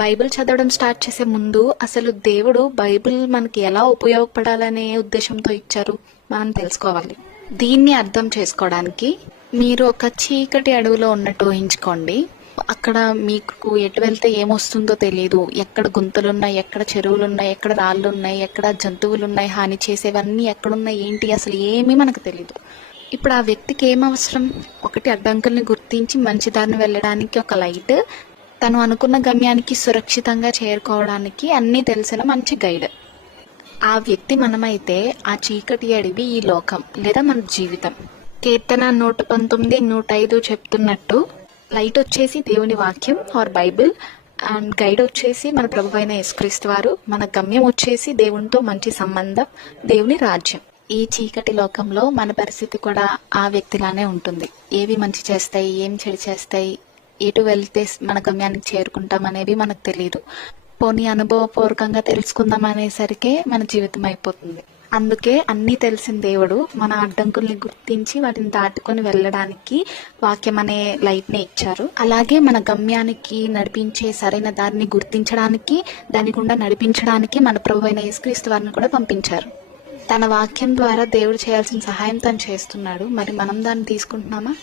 Bible చదవడం start చేసే ముందు అసలు దేవుడు బైబిల్ మనకి ఎలా ఉపయోగపడాలనే ఉద్దేశంతో ఇచ్చారు మనం తెలుసుకోవాలి. దీన్ని అర్థం చేసుకోవడానికి మీరు ఒక చీకటి అడవిలో ఉన్నట్టు ఊహించుకోండి. అక్కడ మీకు ఎటు వెళ్తే ఏమొస్తుందో తెలియదు. ఎక్కడ గుంతలున్నాయి, ఎక్కడ చెరువులున్నాయి, ఎక్కడ రాళ్ళు ఉన్నాయి, ఎక్కడ జంతువులు ఉన్నాయి, హాని చేసేవన్నీ ఎక్కడున్నాయి, ఏంటి అసలు ఏమీ మనకు తెలియదు. ఇప్పుడు ఆ వ్యక్తికి ఏం అవసరం? ఒకటి అడ్డంకుల్ని గుర్తించి మంచి దారిని వెళ్ళడానికి ఒక లైట్, తను అనుకున్న గమ్యానికి సురక్షితంగా చేరుకోవడానికి అన్నీ తెలిసిన మంచి గైడ్. ఆ వ్యక్తి మనమైతే ఆ చీకటి అడివి ఈ లోకం లేదా మన జీవితం. కీర్తన 119:105 చెప్తున్నట్టు లైట్ వచ్చేసి దేవుని వాక్యం ఆర్ బైబిల్, అండ్ గైడ్ వచ్చేసి మన ప్రభువైన యేసుక్రీస్తు వారు. మన గమ్యం వచ్చేసి దేవునితో మంచి సంబంధం, దేవుని రాజ్యం. ఈ చీకటి లోకంలో మన పరిస్థితి కూడా ఆ వ్యక్తిలానే ఉంటుంది. ఏవి మంచి చేస్తాయి, ఏం చెడు చేస్తాయి, ఎటు వెళ్తే మన గమ్యానికి చేరుకుంటాం అనేవి మనకు తెలియదు. పోనీ అనుభవపూర్వకంగా తెలుసుకుందాం అనేసరికే మన జీవితం అయిపోతుంది. అందుకే అన్నీ తెలిసిన దేవుడు మన అడ్డంకుల్ని గుర్తించి వాటిని దాటుకొని వెళ్ళడానికి వాక్యం అనే లైట్ని ఇచ్చారు. అలాగే మన గమ్యానికి నడిపించే సరైన దారిని గుర్తించడానికి, దాని గుండా నడిపించడానికి మన ప్రభువైన యేసుక్రీస్తు వారిని కూడా పంపించారు. తన వాక్యం ద్వారా దేవుడు చేయాల్సిన సహాయం తను చేస్తున్నాడు. మరి మనం దాన్ని తీసుకుంటున్నామా?